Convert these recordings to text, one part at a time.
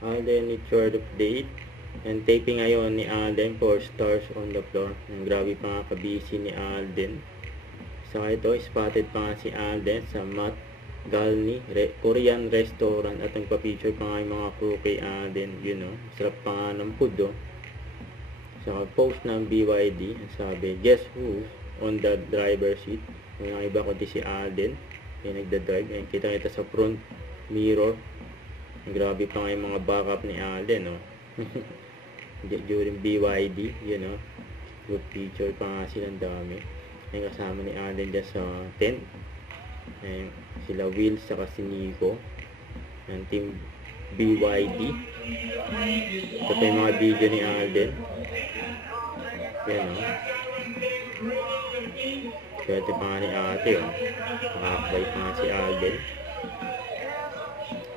Alden Richard update. And taping ngayon ni Alden for Stars on the Floor. Ang grabe pa nga kabisi ni Alden. Saka ito, spotted pa nga si Alden sa Matt Galni Korean restaurant at nagpa-feature pa nga yung mga crew kay Alden. You know, sarap pa nga ng food, oh. Saka post ng BYD, sabi, guess who on the driver seat? Yung iba kundi si Alden, yung nagda-drive. Yung kita sa front mirror. Grabe pa nga yung mga backup ni Alden, oh. During BYD, you know, good feature pa nga silang dami. Yung kasama ni Alden dyan sa tent. And sila Will, saka si Nico. Yung team BYD. Ito pa yung mga video ni Alden. Yan, oh. Swerte pa nga ni ate, oh. Nakakabay pa nga si Alden.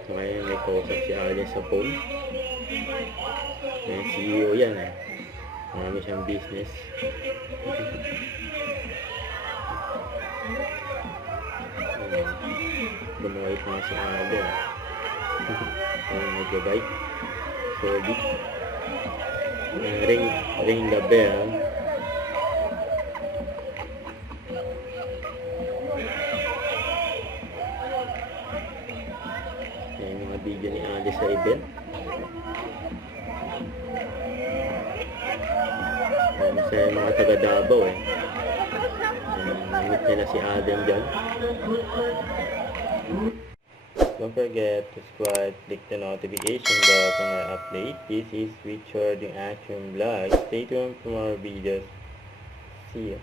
So ngayon may kausap si Alden sa phone. Yung CEO yan, eh. Marami siyang business. Bumaway pa nga si Alden. Nag-bike. Solid. Ring the bell. Yung mga video ni Alden sa event. Masaya mga taga Davao, eh. Namit nila si Alden dyan. Don't forget to subscribe, click the notification bell for my update. This is Richard in Action Vlog. Stay tuned for more videos. See ya.